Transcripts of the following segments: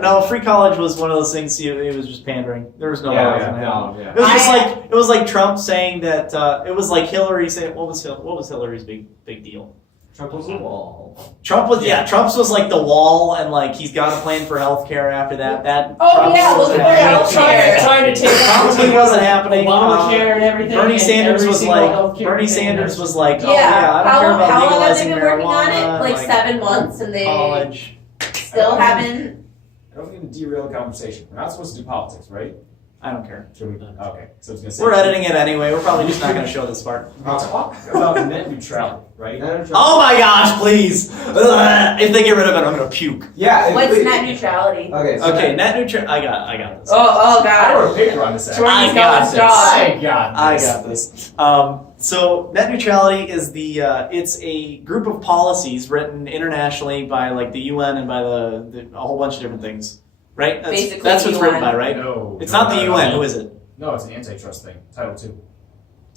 No, free college was one of those things. It was just pandering. There was no way it was gonna happen. Yeah. It was just it was like Trump saying that. It was like Hillary saying what was Hillary's big deal? Trump was the wall. Trump's was like the wall, and like he's got a plan for healthcare after that. That trying to take probably wasn't happening. Obamacare and everything. Bernie Sanders was like, I don't care about how long have they legalizing been working on marijuana, it? Like 7 months, and they college. still haven't. I don't mean to derail the conversation. We're not supposed to do politics, right? I don't care. Should we? Okay. So I was gonna say We're editing it anyway. We're probably just not going to show this part. Talk about net neutrality, right? Oh my gosh, please! If they get rid of it, I'm going to puke. Yeah. What's net neutrality? Okay, net neutrality. I got this. Oh I god. wrote a paper on this. Actually. I got this. I got this. So net neutrality is it's a group of policies written internationally by like the UN and by a whole bunch of different things, right? Basically that's what's UN. written by, right? No. It's not the UN. Who is it? No, it's an antitrust thing. Title II.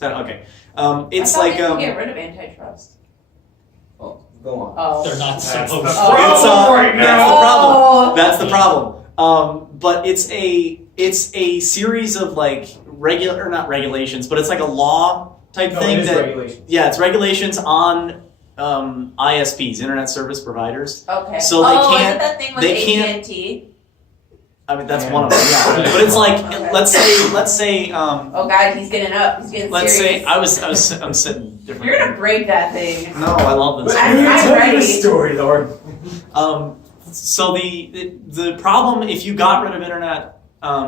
Okay. It's I thought like we could get rid of antitrust. Oh, go on. Oh. They're not That's supposed the to. problem right now. That's the problem. But it's a series of like not regulations, but it's like a law type thing it is that regulations. yeah, it's regulations on ISPs, internet service providers. Okay. So they is can't- it that thing with they can't- AT&T? I mean that's one of them, yeah. But it's like Okay. let's say Oh god, he's getting up. He's getting let's serious. say I'm sitting different. You're gonna break that thing. No, I love this. I'm Tell me ready. this story, Lord. So the problem if you got rid of internet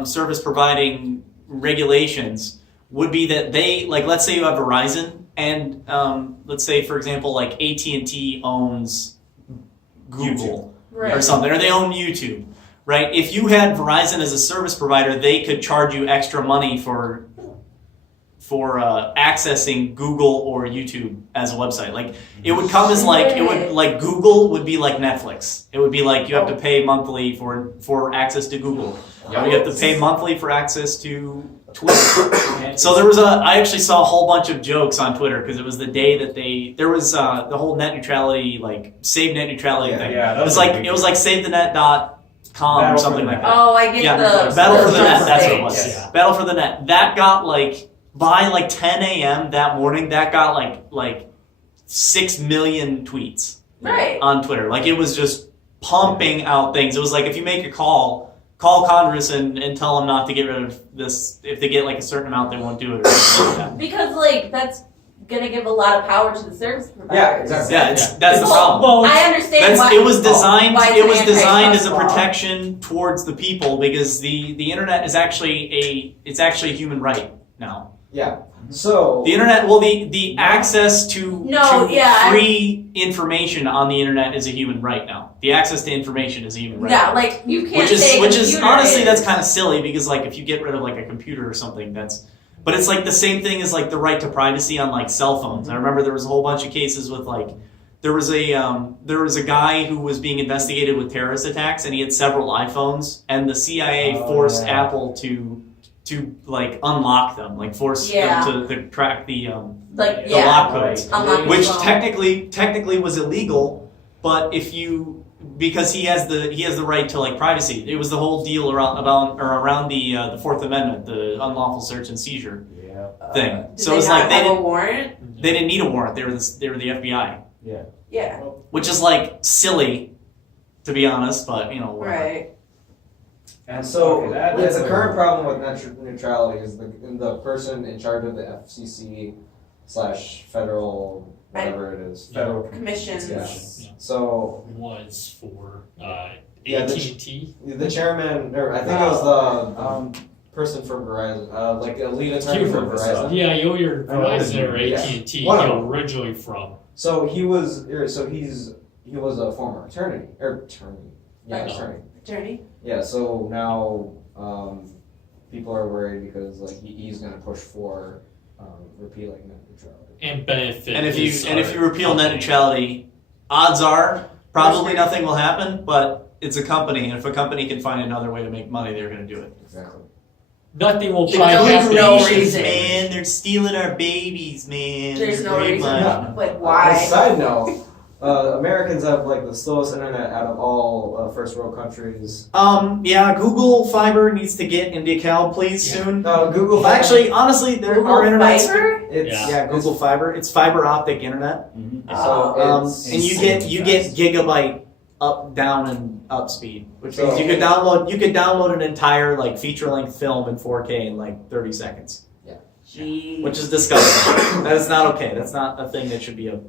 service providing regulations would be that they like let's say you have Verizon and let's say for example like AT&T owns Google or something or they own YouTube, right? If you had Verizon as a service provider, they could charge you extra money for accessing Google or YouTube as a website. Like it would come as like Google would be like Netflix. It would be like you have to pay monthly for access to Google. You have to pay monthly for access to Twitter. So I actually saw a whole bunch of jokes on Twitter because it was the day that there was the whole net neutrality, like save net neutrality thing. Yeah, it was like savethenet.com or something like that. Oh, I get the Battle for the Net. That's what it thing. was. Yes. Battle for the Net. That got like by like 10 a.m. that morning. That got like 6 million tweets Right. on Twitter. Like it was just pumping out things. It was like if you make a call Congress and tell them not to get rid of this. If they get like a certain amount, they won't do it or something like that. Because like that's gonna give a lot of power to the service providers. Yeah, exactly. Yeah, that's the problem. I understand why It was designed. why it's It an was designed as a antitrust law. protection towards the people because the internet is actually a human right now. Yeah. So The internet, well, the access to free information on the internet is a human right now. The access to information is a human right. Yeah, like you can't say which is computer honestly is. that's kind of silly because like if you get rid of like a computer or something but it's like the same thing as like the right to privacy on like cell phones. I remember there was a whole bunch of cases with like there was a guy who was being investigated with terrorist attacks and he had several iPhones and the CIA forced Apple to like unlock them, like force them to crack the lock codes, which technically was illegal, but because he has the right to like privacy. It was the whole deal around the Fourth Amendment, the unlawful search and seizure thing. Did So they it's not like have a warrant? they didn't need a warrant. They were the FBI, Yeah. which is like silly, to be honest. But whatever. Right. And so that the is current problem with net neutrality is the person in charge of the FCC / federal whatever it is. Federal Commissions. Yeah. Yeah. So Was for Yeah, AT&T. the chairman, or I think it was the person from Verizon, like a lead attorney from Verizon. Yeah, you're Verizon or Yeah. AT&T. One of them. Originally from. So he was a former attorney. Attorney. Yeah, so now people are worried because like he's going to push for repealing net neutrality. And benefit. And if you repeal net neutrality, odds are probably nothing will happen. But it's a company, and if a company can find another way to make money, they're going to do it. Exactly. Nothing will There's probably happen. no reason. Man, they're stealing our babies, man. There's no Great reason. money. Like On a why? side note, Americans have like the slowest internet out of all first world countries. Yeah, Google Fiber needs to get into Cal, please, Yeah. soon. No, Google. Well, actually, honestly, Google our internet. Fiber? It's Yeah, Google Fiber. It's fiber optic internet, So it's and you get gigabyte up, down, and up speed, which means So- you could download an entire like feature length film in 4K in like 30 seconds, Jeez. which is disgusting. That is not okay. That's not a thing that should be a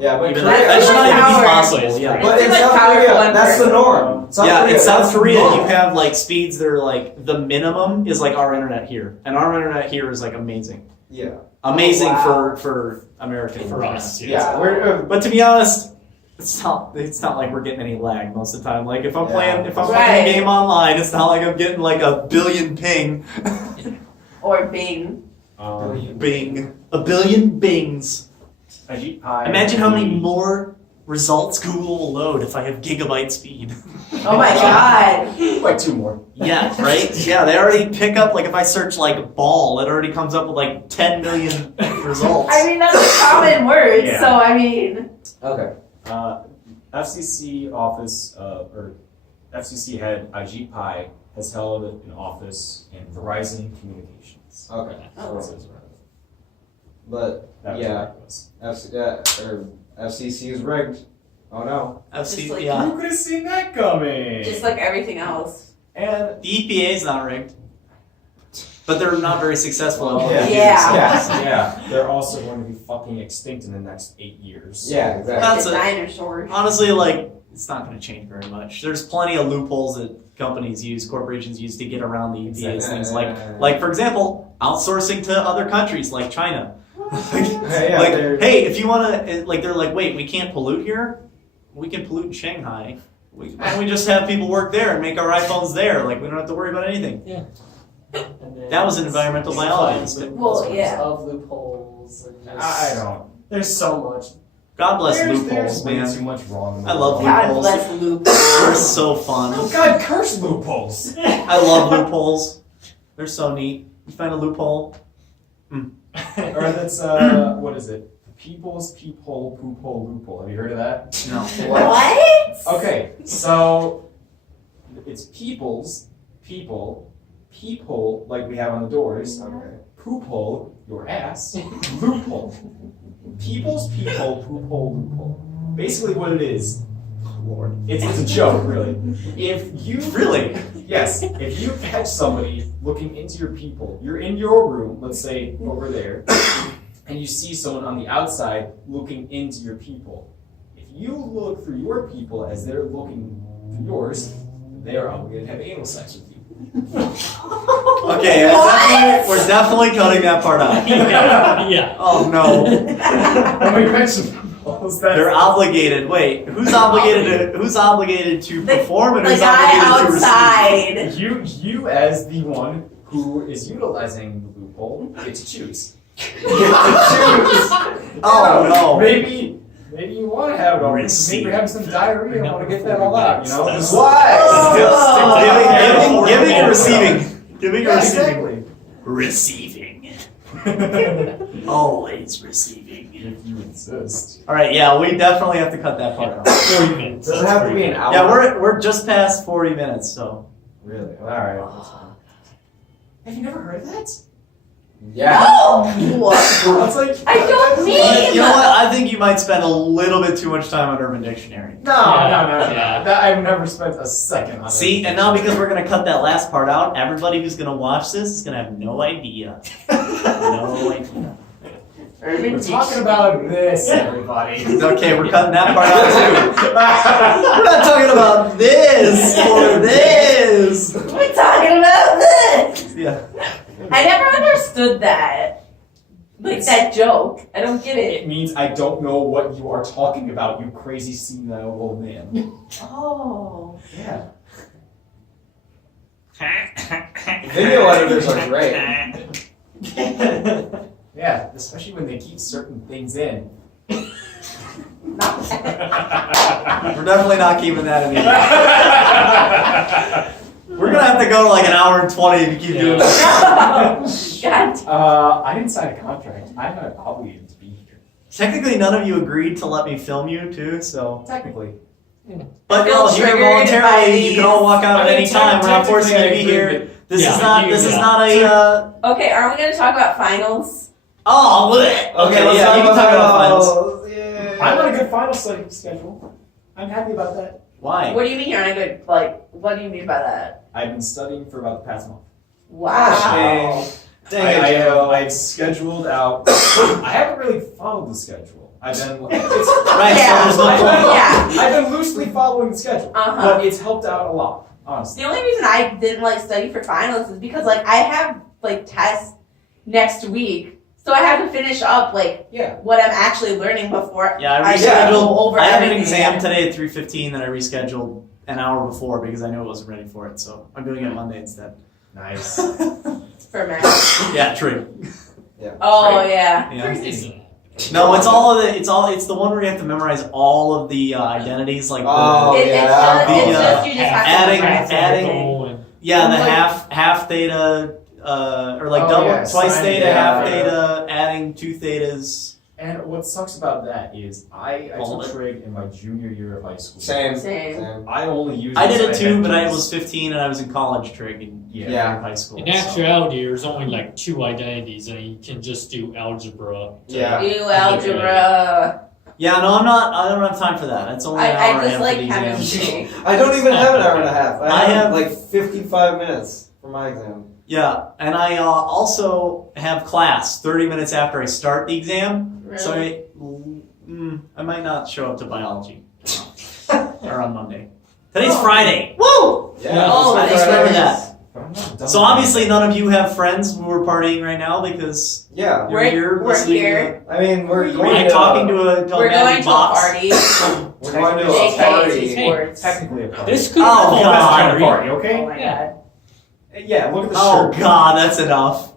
Yeah, but even Korea- that should not even Power. be possible. Yeah. But in It's too much South power for Korea, one that's the person. norm. Yeah, in South that's the Korea, norm. you have like speeds that are like the minimum is like our internet here, and our internet here is like amazing, Yeah. amazing wow. for American For us, Yeah. We're, But to be honest, it's not like we're getting any lag most of the time. Like if I'm Yeah. playing Right. a game online, it's not like I'm getting like a billion ping, Or Bing. bing, a billion bings. Ajit Pai. Imagine how many more results Google will load if I have gigabyte speed. Oh my god. Like 2 more. Yeah, right? Yeah, they already pick up, like, if I search, like, ball, it already comes up with, like, 10 million results. I mean, that's a common word, Yeah. so I mean. okay. FCC office, or FCC head Ajit Pai has held an office in Verizon Communications. Okay. Oh. That's what it's around. But That was Yeah. what it was. FCC is rigged. Oh no. FC, Just like- yeah. Who could have seen that coming? Just like everything else. And The EPA is not rigged. But they're not very successful at all. Yeah. Yeah. yeah, they're also going to be fucking extinct in the next 8 years. Yeah, exactly. That's the a- dinosaurs. Honestly, like, it's not going to change very much. There's plenty of loopholes that corporations use to get around the EPA's Exactly. things. Like, for example, outsourcing to other countries like China. Yeah, Like, they're- hey, if you want to, like, they're like, wait, we can't pollute here? We can pollute in Shanghai. Why don't we just have people work there and make our iPhones there? Like, we don't have to worry about anything. And then That was an environmental it's biologist. fine, Well, loopholes yeah. Of loopholes. And just, I don't. There's so much. God bless There's loopholes, way man. too much wrong. in the I love world. God loopholes. bless Luke. They're so fun. Oh God, curse loopholes. I love loopholes. They're so neat. You find a loophole. Or that's what is it? People's peephole poophole loophole. Have you heard of that? No. What? Okay, so it's people's people peephole like we have on the doors. Okay. Poophole your ass loophole. People's peephole poophole loophole. Basically, what it is. Lord. It's a joke, really. If you Really? Yes, if you catch somebody looking into your people, you're in your room, let's say over there, and you see someone on the outside looking into your people. If you look through your people as they're looking through yours, they are obligated to have anal sex with you. Okay, we're definitely cutting that part out. Yeah. Oh no. When we mention peepholes, They're obligated. Wait, who's obligated to perform and The who's guy obligated to receive? outside. you as the one who is utilizing the loophole get to choose. Oh no. Maybe you want to have it already. Receive. Maybe you're having some diarrhea and want to get that all out, you know? That's- Why? Giving and Oh. receiving. Giving and Yeah, receiving. exactly. Receiving. Always receiving. If you insist. All right, yeah, we definitely have to cut that part out. 40 minutes. Does it That's have to pretty be an good. hour? Yeah, we're just past 40 minutes, so. Really? All right. That's fine. Have you never heard of that? Yeah. No! It's like I don't mean- You know what? I think you might spend a little bit too much time on Urban Dictionary. No. Yeah. I've never spent a second on See, it. and now because we're gonna cut that last part out, everybody who's gonna watch this is gonna have no idea. No idea. We're talking about this, everybody. Okay, we're cutting that part out too. We're not talking about this or this. We're talking about this! Yeah. I never understood that. Like that joke. I don't get it. It means I don't know what you are talking about, you crazy senile old man. Oh. Yeah. Video editors are great. Yeah, especially when they keep certain things in. Not that. We're definitely not keeping that in here. We're gonna have to go to like an hour and 20 if you keep doing this. God. I didn't sign a contract. I'm not obligated to be here. Technically, none of you agreed to let me film you too, so. Technically. But I feel no, here triggered by voluntarily, you can all these. walk out at any time. We're not forcing you to be here. This Yeah, is not. This is yeah. not a. Okay, are we gonna talk about finals? Oh, bleh. Okay, let's yeah, you can talk about finals. finals. Yeah. I'm on a good final study schedule. I'm happy about that. Why? What do you mean you're on a good, like, what do you mean by that? I've been studying for about the past month. Wow. I've scheduled out. I haven't really followed the schedule. I've been Right, Yeah. so there's no point. Yeah. I've been loosely following the schedule, Uh-huh. but it's helped out a lot, honestly. The only reason I didn't like study for finals is because like I have like tests next week, so I have to finish up like Yeah. what I'm actually learning before. Yeah, I I rescheduled. go over I have an everything exam again. today at 3:15 that I rescheduled an hour before because I knew I wasn't ready for it. So I'm doing it Monday instead. Nice. For math. Yeah, true. Oh yeah. Yeah. No, it's all of the. It's the one where you have to memorize all of the identities, like Oh, It's yeah. just, The, it's just you just have adding- to memorize it. adding- yeah, the half theta, or like Oh, double, yeah, twice sine theta, theta. half theta, adding 2 thetas. And what sucks about that is I All took of trig in my junior year of high school. Same. Same. I only used I did it as too, but I advantages. was 15 and I was in college trig in Yeah. high school. In so. actuality, there's only like 2 identities, and you can just do algebra. Yeah. Ew, algebra. Yeah, no, I'm not. I don't have time for that. It's only an hour I and a just half like for the exam. chemistry. I don't even have an hour and a half. I I have have- like 55 minutes for my exam. Yeah, and I also have class 30 minutes after I start the exam, so I might not show up to biology or on Monday. Today's Friday. Woo! Yeah. Oh, I just remember that. But I'm not done So with obviously none of you have friends who are partying right now because Yeah. you're here We're listening here. I mean, we're to. going We're talking to a We're going to a box. party. We're going to a JK party. sports. technically a party. This could Oh, fall God. Best kind party. of party, okay? Oh my Yeah. god. Yeah, look at the Oh shirt. God, that's enough.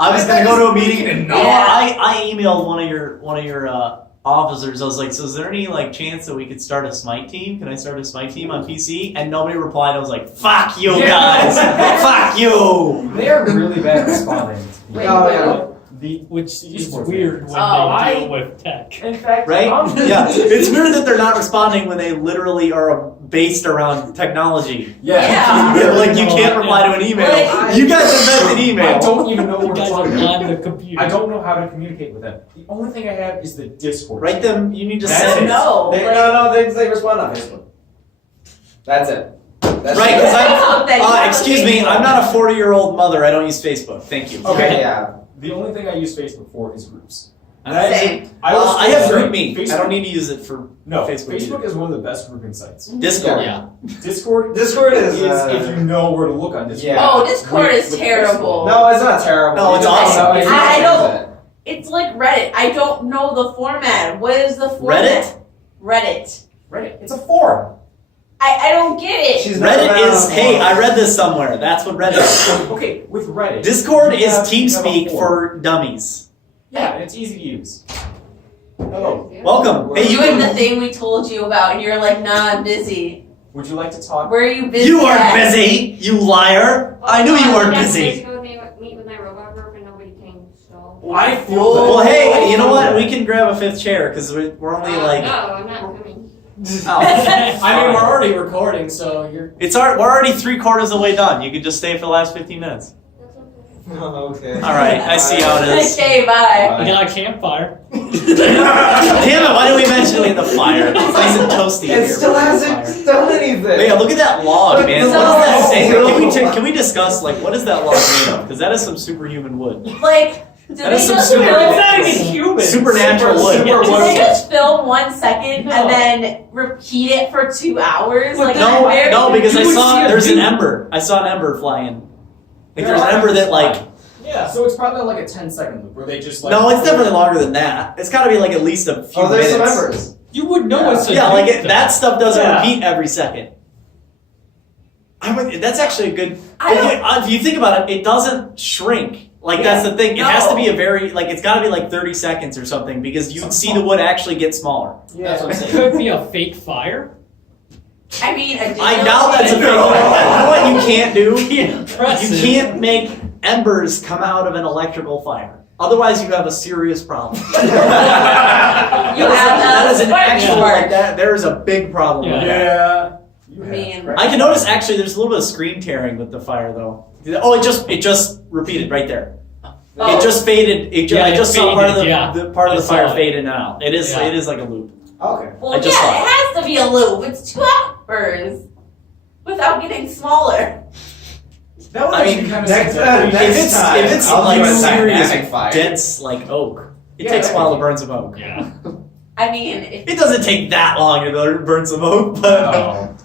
I was gonna go to a meeting. Enough. Yeah, I emailed one of your officers. I was like, so is there any like chance that we could start a Smite team? Can I start a Smite team on PC? And nobody replied. I was like, fuck you Yeah. guys, fuck you. They are really bad at responding. Wait, Oh, wait. yeah. Which is Esports weird when Oh, they deal with tech. In fact, Right? I'm- Yeah, it's weird that they're not responding when they literally are based around technology. Yeah. They're like you can't reply to an email. Like- You guys invented I email. don't even know You what to guys talk are about. on the computer. I don't know how to communicate with them. The only thing I have is the Discord. Write them. You need to That's send. it. No. They, like, no, they respond on Facebook. That's it. That's Right, it. 'cause I'm- Then you have excuse to me, Facebook. I'm not a 40-year-old mother. I don't use Facebook. Thank you. Okay. Yeah. The only thing I use Facebook for is groups. And I, Same. I have Facebook- GroupMe. I don't need to use it for No, Facebook Facebook is one of the best grouping sites. Discord. Yeah. Discord Discord is. if you know where to look on Discord. Yeah. Oh, Discord With- is with terrible. No, it's not terrible. No, it's You don't awesome. know if you I use don't- it. It's like Reddit. I don't know the format. What is the format? Reddit? Reddit. Reddit. It's a forum. I don't get it. She's not Reddit around is, hey, anymore. I read this somewhere. That's what Reddit is. Okay, with Reddit. Discord you is have- you have a TeamSpeak forum. for dummies. Yeah, and it's easy to use. Hello. Welcome. Hey, You and the can, thing we told you about, and you're like, nah, I'm busy. Would you like to talk? Where are you busy? you aren't at? busy, you liar. I knew you weren't busy. To go meet with my robot group and nobody came, so. I feel that. Well, hey, you know what? We can grab a 5th chair because we're only like. No, I'm not coming. Oh. I mean, we're already recording, so you're. We're already 3/4 of the way done. You could just stay for the last 15 minutes. That's okay. Oh, okay. All right, I see how it is. Okay, bye. We got a campfire. Damn it! Why did we mention it in the fire? It's nice and toasty in It here. still Fire. hasn't done anything. But yeah, look at that log, man. Look What at does that the say? log. Can we discuss like what is that log made of? Because that is some superhuman wood. Like, do That they is some just super- film? It's not even human. Supernatural wood. Do they just film 1 second No. and then repeat it for 2 hours? Like, No, where- no, because I You would saw see a there's an dude. ember. I saw an ember fly in. Like there's an Yeah. ember that like. Yeah. So it's probably like a 10-second loop where they just like. No, it's definitely longer than that. It's got to be like at least a few Oh, there's minutes. some embers. You would know it's a Yeah, like dude, that stuff doesn't Yeah. repeat every second. That's actually a good. I don't- If you think about it, it doesn't shrink. Like that's the thing. It has to be a very like it's got to be like 30 seconds or something because you'd see the wood actually get smaller. That's what I'm It saying. could be a fake fire. I mean, I doubt that's a fake. You know what you can't do? Impressive. You can't make embers come out of an electrical fire. Otherwise, you have a serious problem. You have that is an spark actual spark. like that. There is a big problem with that. Yeah. You I have mean- scratch I can notice marks. actually there's a little bit of screen tearing with the fire though. Oh, it just repeated right there. Oh. It just faded. I it just saw part of the, faded, yeah. the part of I the fire saw it. fade in and out. It is Yeah. it is like a loop. Okay. Well, I just yeah, saw it has to be a loop. It's 2 hours without getting smaller. That was I mean, actually kind of next- simple. next time, if it's I'll like do a serious dynamic fire. dense like oak, it Yeah, takes a yeah. while to burn some oak. Yeah. I mean, if, It doesn't take that long to burn some oak, but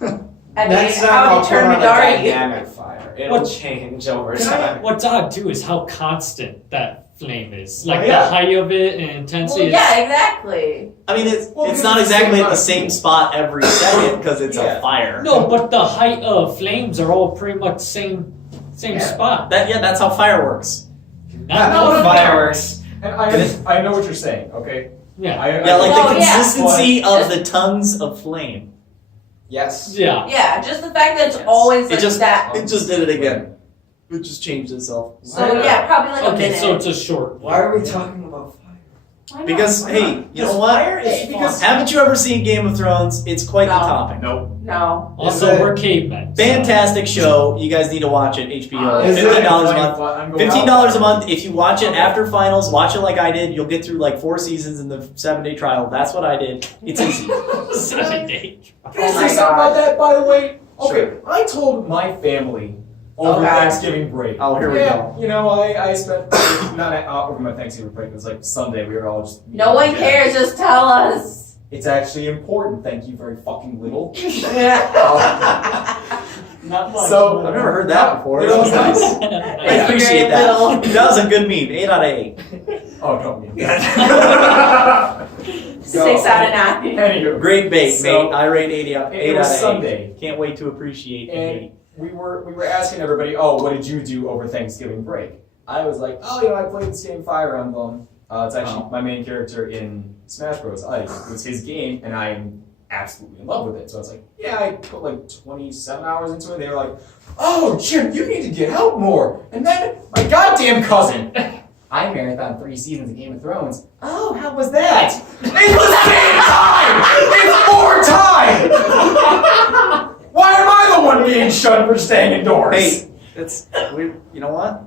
I mean, Next time how I'll put on a determined are you? dynamic fire. It'll What- change over time. What's odd too is how constant that flame is. Like Oh, yeah. the height of it and Well, intensity. yeah, exactly. I mean it's Well, it's because not it's the exactly same at the amount of same fuel. spot every second because it's Yeah. a fire. No, but the height of flames are all pretty much same Yeah. spot. That's how fire works. Not No, all no, no. fireworks. And I know what you're saying, okay? Yeah. Yeah, like Oh, the yeah. consistency But- of the tongues of flame. Yes. Yeah. Yeah, just the fact that it's Yes. always It like just- that. It just did it again. It just changed itself. So yeah, probably like a Okay, minute. so it's a short. Why are we talking about fire? Why not? Because Why hey, not? you know Because what? fire is because Haven't you ever seen Game of Thrones? It's quite the No. topic. Nope. No. Also, Is it- we're cavemen. so- Fantastic show. You guys need to watch it. HBO. Is it- $15 a month. $15 a month. If you watch it Okay. after finals, watch it like I did. You'll get through like 4 seasons in the 7-day trial. That's what I did. It's easy. 7 days. Can I Oh my say something about God. that, by the way? Okay, Sure. I told my family over Okay. Thanksgiving break. Oh, here we yeah, go. you know, I spent not over my Thanksgiving break. It was like Sunday. We were all just. No one Yeah. cares. Just tell us. It's actually important. Thank you very fucking little. Not much. So- I've never heard that before. It That was was nice. I Very appreciate that. little. That was a good meme. 8 out of 8. Oh, don't mean. 6 out of 9. Anywho, Great bait, So, mate. I rate 8 out it of was 8. Sunday, Can't wait to appreciate the and hate. we were asking everybody, oh, what did you do over Thanksgiving break? I was like, oh, you know, I played this game Fire Emblem. It's actually my main character in Smash Bros. It was his game, and I'm absolutely in love with it. So I was like, yeah, I put like 27 hours into it. They were like, oh, Jim, you need to get out more. And then my goddamn cousin, I marathon 3 seasons of Game of Thrones. Oh, how was that? It's the same time! It's more time! Why am I the one being shunned for staying indoors? Hey, you know what?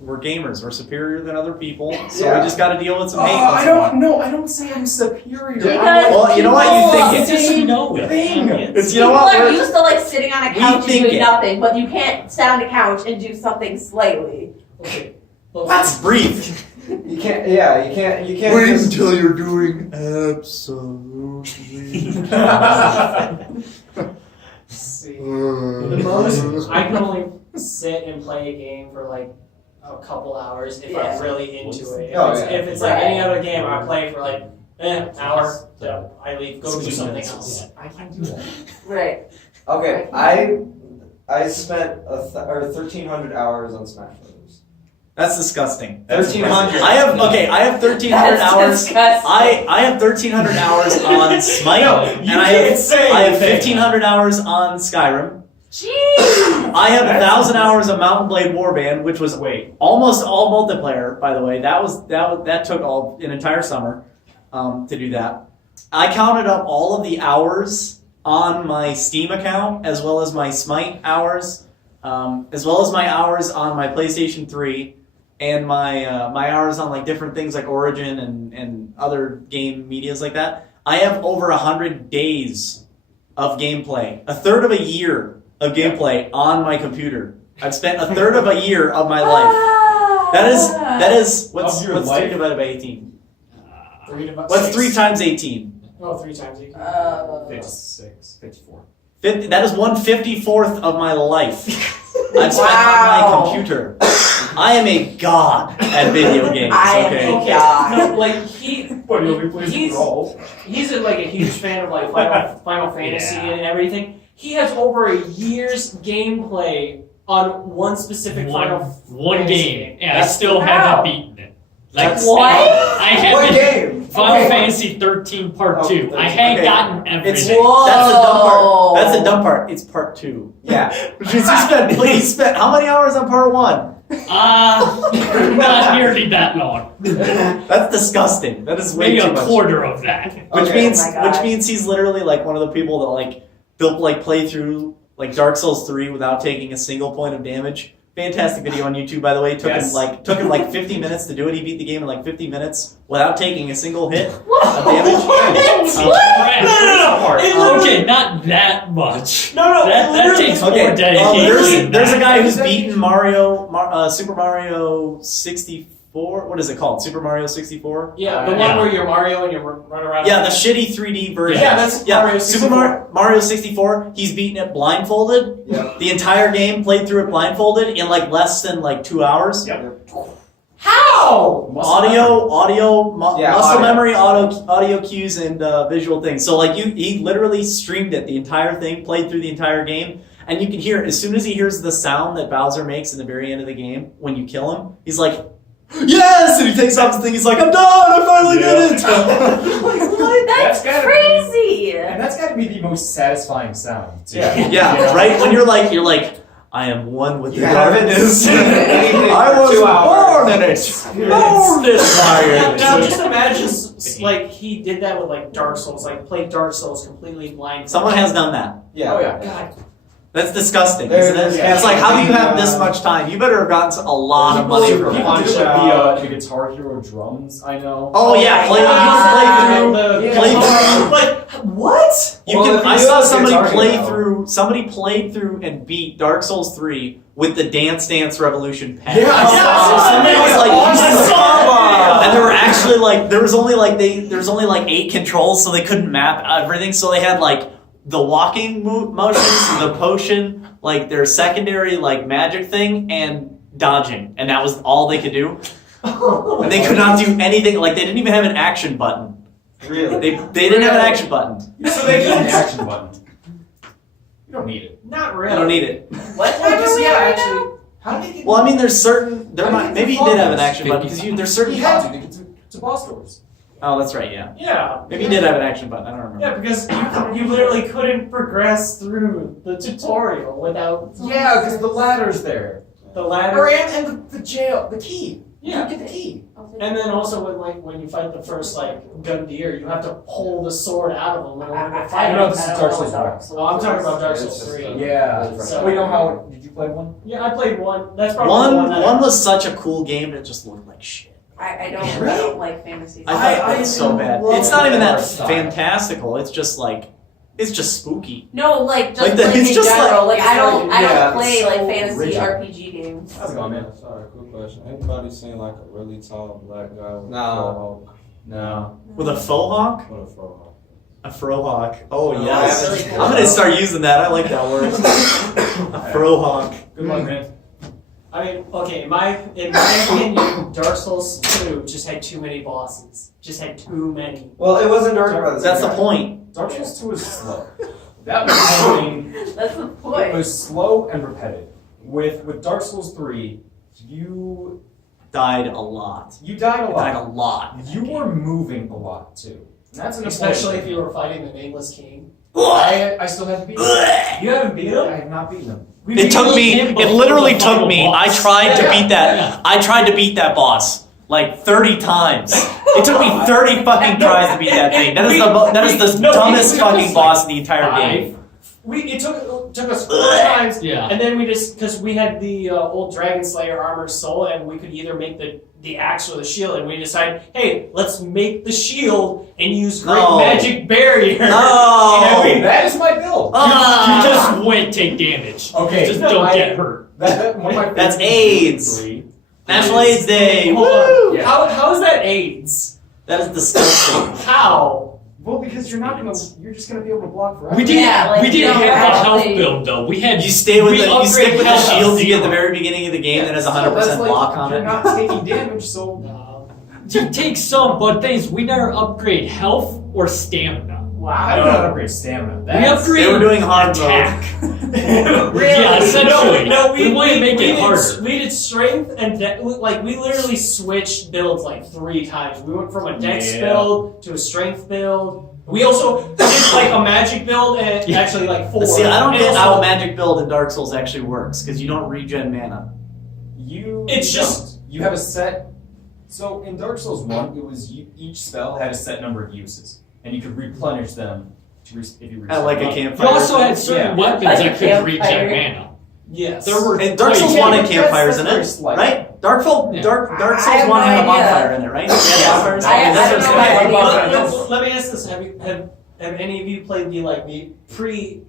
We're gamers. We're superior than other people, so Yeah. we just got to deal with some hate. Oh, once I in a while. don't know. I don't say I'm superior. Because Well, you know what? You think It's it. just you know it. Thing. It's, you know People what? are We're- used to like sitting on a We couch and think doing it. nothing, but you can't sit on the couch and do something slightly. Okay. Well, Let's breathe. You can't. Yeah, you can't. You can't. just- until you're doing absolutely. see. The most I can only sit and play a game for like a couple hours if Yeah. I'm really into it. If Oh, it's, yeah. if it's like any Right. other game, I play for like an hour. So I leave, go do something else. I can do that. Right. Okay, I spent 1,300 hours on Smash Bros. That's disgusting. That's 1,300. I have 1,300 That's hours. disgusting. I have 1,300 hours on Smite, No, and you I can't have say I have anything. 1,500 hours on Skyrim. Jeez. I have That's 1,000 hours of Mountain Blade Warband, which was Wait. almost all multiplayer. By the way, that took an entire summer to do that. I counted up all of the hours on my Steam account, as well as my Smite hours, as well as my hours on my PlayStation 3, and my hours on like different things like Origin and other game medias like that. I have over 100 days of gameplay, a third of a year of gameplay on my computer. I've spent a third of a year of my life. That is what's Of your 3 life? divided by 18? 3 divided What's 6. 3 times 18? Oh, 3 times 8. 56, 54. 50, that is 1/54th of my life. I've spent Wow. on my computer. I am a god at video games. I am Okay. a god. No, like he But you'll be pleased He's- with all. he's like a huge fan of like Final Fantasy Yeah. and everything. He has over a year's gameplay on one specific Final One Fantasy game, and I That's still wow. haven't beaten it. Like That's- What? I What haven't. game? Final Okay. Fantasy 13 Part Oh, 2. I 13. haven't Okay. gotten It's everything. Whoa. that's the dumb part. That's the dumb part. It's part 2. Yeah. Which means he spent how many hours on part 1? Not nearly that long. That's disgusting. That is way Maybe too a much. quarter of that. Which Okay. means Oh my God. which means he's literally like one of the people that like they'll like play through like Dark Souls 3 without taking a single point of damage. Fantastic video on YouTube, by the way. Took him like 50 minutes to do it. He beat the game in like 50 minutes without taking a single hit of damage. Okay, not that much. No, That takes more Okay, dedication. there's a guy who's beaten Super Mario 64. What is it called? Super Mario 64? Yeah, the one Yeah. where you're Mario and you run around. Yeah, the shitty 3D version. Yeah, that's Mario 64. Super Mario 64. He's beaten it blindfolded. Yep. The entire game played through it blindfolded in like less than like 2 hours. How? Audio, Yeah, muscle audio. memory, audio cues, and visual things. So like he literally streamed it, the entire thing, played through the entire game, and you can hear as soon as he hears the sound that Bowser makes in the very end of the game when you kill him, he's like, "Yes!" And he takes off his thing. He's like, "I'm done. I finally did it." Like, what? That's That's gotta crazy. And that's got to be the most satisfying sound. Too. Yeah. Yeah, right. When you're like, I am one with the You haven't- darkness. Anything I for was 2 hours. born in it. Born in fire. Now just imagine like he did that with like Dark Souls, like played Dark Souls completely blind. Someone has done that. Yeah. Oh yeah. God. That's disgusting, There- isn't it? yeah. It's like, how do you have this much time? You better have gotten a lot of money People for do it. Punch the, out. the Guitar Hero drums. I know. Oh yeah, play Yeah. through. Like what? You Well, can. if I you saw do somebody Guitar play Hero- through. Somebody played through and beat Dark Souls 3 with the Dance Dance Revolution pad. Yeah, I saw Somebody was like I using the saw that. and there were actually like there was only like 8 controls, so they couldn't map everything. So they had like the walking motions, the potion, like their secondary like magic thing, and dodging, and that was all they could do. And they could not do anything. Like they didn't even have an action button. Really? They didn't have an action button. So they need an action button. You don't need it. Not I really. don't need it. What time Well, are just, we yeah, at right actually. now? How did they get? Well, I mean, there's certain. There How do might you maybe he get did have an flawless? action button because there's certain. You had to get to boss doors. Oh, that's right. Yeah. Yeah. Maybe he did have an action button. I don't remember. Yeah, because you literally couldn't progress through the tutorial without Yeah, because the ladder's there. the ladder. Or and the jail, the key. Yeah. You get the key. And then also when you fight the first Gundyr, you have to pull the sword out of him in order to fight I him. don't know if this is Dark Souls 1. Oh, I'm talking about Dark It's Souls just 3. a- Yeah. So- Wait, no, how did you play one? Yeah, I played one. That's probably the One that one was such a cool game that just looked like shit. I don't like fantasy. I thought I it was so bad. love It's not even that that style. fantastical. It's just like it's just spooky. No, like just Like like, the- it's in just general. like- Like, I don't yeah, play it's like so fantasy rigid. RPG games. How's it going, man? Sorry, quick question. Anybody seen like a really tall black guy with No. No. With a faux hawk? a fro? A frohawk. Oh No, yes. I haven't seen I'm gonna start using that. I like that word. A frohawk. Good luck, man. I mean, okay, in my opinion, Dark Souls 2 just had too many bosses. Just had too many. Well, it wasn't Dark by the That's the same guy. point. Dark Souls 2 is slow. That was the thing. That's the It point. was slow and repetitive. With Dark Souls 3, you Died a lot. died a Died a lot. lot. You were moving a lot too. And that's an Especially if important you thing. were fighting the Nameless King. I still have to beat him. You haven't beat I him? have not beaten him. It took me. It literally took me. I tried to Yeah, beat that. yeah. I tried to beat that boss like 30 times. It took me 30 fucking tries to beat that thing. That is the dumbest fucking boss in the entire game. It took us 4 times, Yeah. and then we just because we had the old Dragon Slayer Armored Soul, and we could either make the axe or the shield, and we decided, hey, let's make the shield and use Great No. Magic Barrier. No. And That is my build. Ah. You just went take damage. Okay. Just No, don't I- get hurt. One of my That's favorite AIDS. three. National AIDS Day. Hold on. Woo! Yeah. How is that AIDS? That is disgusting. How? Well, because you're just gonna be able to block forever. We didn't. Yeah, like, we didn't you have don't a health actually- build though. We had. You stay with we the you stick upgrade with the health shield you get at the zero. very beginning of the game that has 100% That's like, block on you're it. not taking damage, so No. You take some, but things we never upgrade health or stamina. I don't know how to upgrade stamina. We That's- upgrade They were doing hard attack. Really? Yeah, essentially. No, we want to make it harder. We did strength and we literally switched builds like 3 times. We went from a dex Yeah. build to a strength build. We also did like a magic build and Yeah. actually like 4. See, I don't And get also- how a magic build in Dark Souls actually works because you don't regen mana. It's just- you have a set. So in Dark Souls 1, it was each spell had a set number of uses, and you could replenish them if you At like a reset them. campfire. You also had certain Yeah. weapons Like that could campfire. regen mana. Yes. There were And Dark Souls three. 1 had that's- campfires that's in very it, slight. right? Yeah. Dark I Souls have 1 no had a idea. bonfire in it, right? Yeah, bonfires. I That's don't what's know great. why. Let me ask this: have any of you played the pre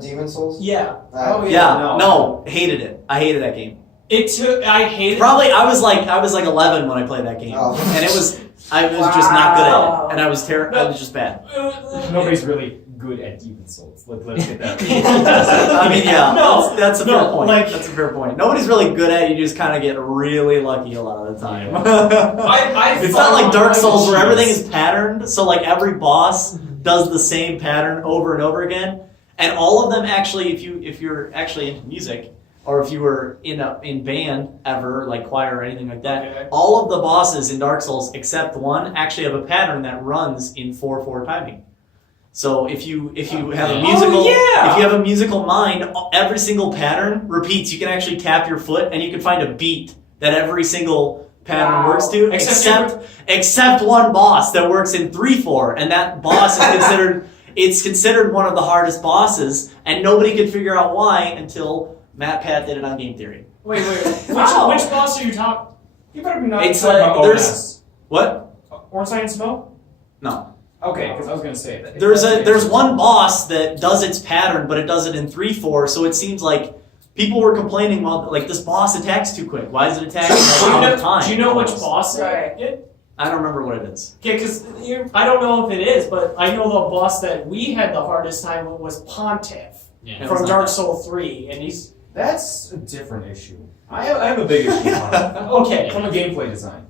Demon Souls? yeah? Oh Yeah, no, hated it. I hated that game. I hated Probably I was like 11 when I played that game, Oh. and it was just not good at Wow. it, and I was terrible. I was just bad. Nobody's really good at Demon Souls. Let's get that. I mean, yeah, No, that's a no, fair point. like- That's a fair point. Nobody's really good at it. You just kind of get really lucky a lot of the time. It's not like Dark Souls where everything is patterned. So like every boss does the same pattern over and over again, and all of them actually, if you're actually into music, or if you were in band ever, like choir or anything like that, Okay. all of the bosses in Dark Souls except one actually have a pattern that runs in 4/4 timing. So if you have a musical yeah. if you have a musical mind, every single pattern repeats. You can actually tap your foot and you can find a beat that every single pattern Wow. works to, except one boss that works in 3/4, and that boss is considered one of the hardest bosses, and nobody could figure out why until Matt Pat did it on Game Theory. Wait. Wow. Which boss are you talking? You better be not It's talking about there's- OS. What? Ornstein and Smoke? No. Okay, because I was gonna say that. There's one boss that does its pattern, but it does it in 3/4. So it seems like people were complaining, well, like this boss attacks too quick. Why is it attacking all the time? Do you know which almost? boss Right. it? I don't remember what it is. Yeah, because I don't know if it is, but I know the boss that we had the hardest time with was Pontiff Yeah. from Dark Souls 3, and he's That's a different issue. I have a big issue on it. okay. From a gameplay design.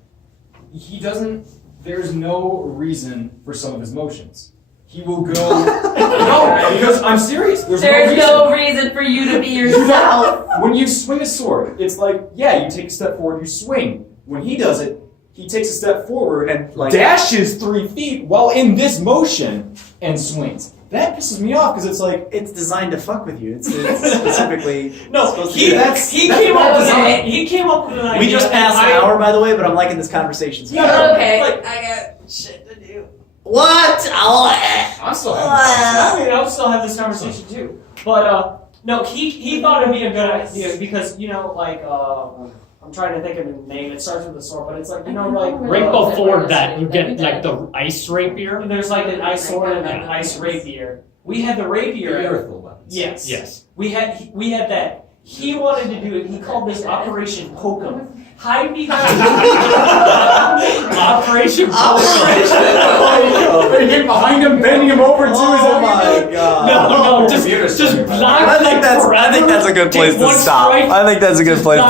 He doesn't. There's no reason for some of his motions. He will go. No, because I'm serious. There's no reason for you to be yourself. When you swing a sword, it's like, yeah, you take a step forward, you swing. When he does it, he takes a step forward And, like- dashes 3 feet while in this motion and swings. That pisses me off because it's like, It's designed to fuck with you. It's specifically No, supposed to he do that. that's- he that's came up with okay. he came up with an idea. We just passed and an I- hour, by the way, but I'm liking this conversation. So Yeah. Okay. Like, I got shit to do. What? I'm still having I mean, I'll still have this conversation too. But no, he thought it'd be a good idea because I'm trying to think of the name. It starts with a sword, but it's like Right before that, you get like the ice rapier. there's like an ice sword and an ice rapier. We had the the rapier. earthful weapons. Yes. Yes. We had that. He wanted to do it. He called this Operation Pokem. Hide behind. Operation They get behind him, bending him over too. Oh my god. No, Computer just started block I think that's a good place Take to one stop. strike. I think that's a good place to